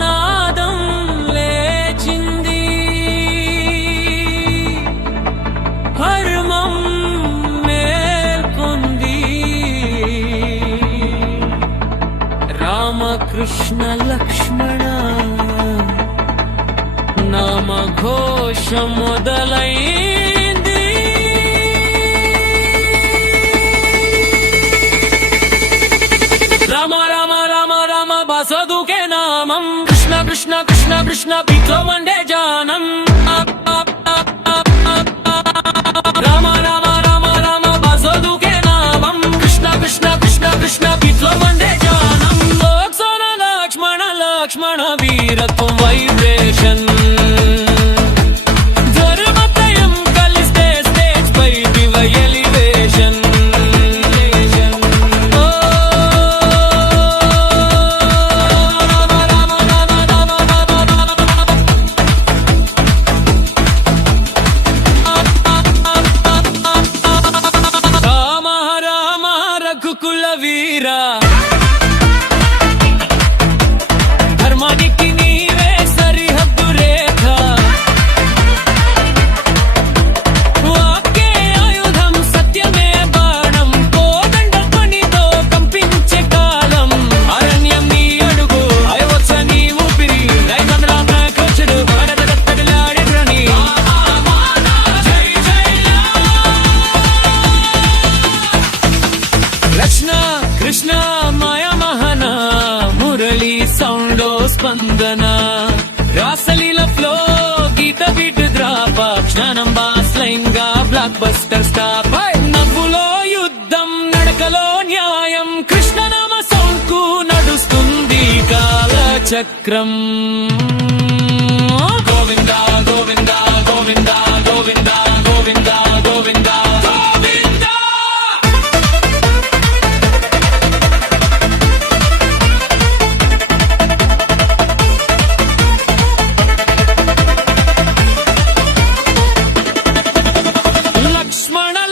నాదం లేచింది హర్మం మేల్కొంది రామకృష్ణ లక్ష్మణ నామ ఘోషం మొదలైంది రామ రామ రామ రామ బసదుకే నామం కృష్ణ కృష్ణ కృష్ణ కృష్ణ పీట్లో మండే జానం రామ రామ రామ రామ బసదుకే నామం కృష్ణ కృష్ణ కృష్ణ కృష్ణ పీట్లో మండే జానం లోక్సోన లక్ష్మణ లక్ష్మణ వీరత్వం వైబ్రేషన్ కుల వీరా ధర్మానికి నీవే సరిహద్దు రేఖ వాక్కే ఆయుధం సత్యమే బాణం కోదండ ధ్వనితో కంపించే కాలం అరణ్యం నీ అడుగు అయోధ్య నీ ఊపిరి రైతంద్రామ కోచడు భారతగత్తడిలాడే ధ్వని కృష్ణ కృష్ణ మాయా మహన మురళి సౌండ్ స్పందన రాసలీల ఫ్లో గీత బీట్ ద్రాప క్షణం బాస్ లైన్ గా బ్లాక్ బస్టర్ స్టాప్ నవ్వులో యుద్ధం నడకలో న్యాయం కృష్ణనామ సౌండ్ కు నడుస్తుంది కాల చక్రం గోవింద గోవింద గోవింద గోవింద గోవింద గోవింద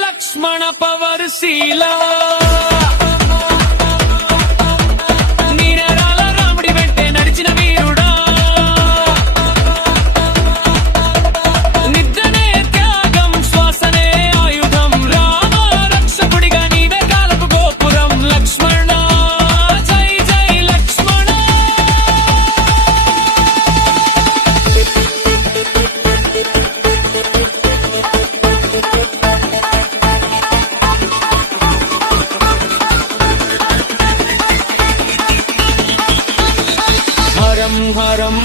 లక్ష్మణ పవర్శీల నీరాల రాముడి వెంటే నడిచిన వీరుడా నిద్రనే త్యాగం శ్వాసనే ఆయుధం రామ రక్షకుడిగా నీవే కాలపు గోపురం లక్ష్మణ జై జై లక్ష్మణ హరం హరం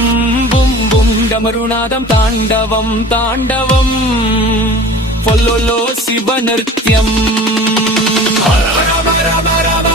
బుం బుం డమరునాదం తాండవం తాండవం ఫొల్లోలో శివ నృత్యం హర రామ రామ రామ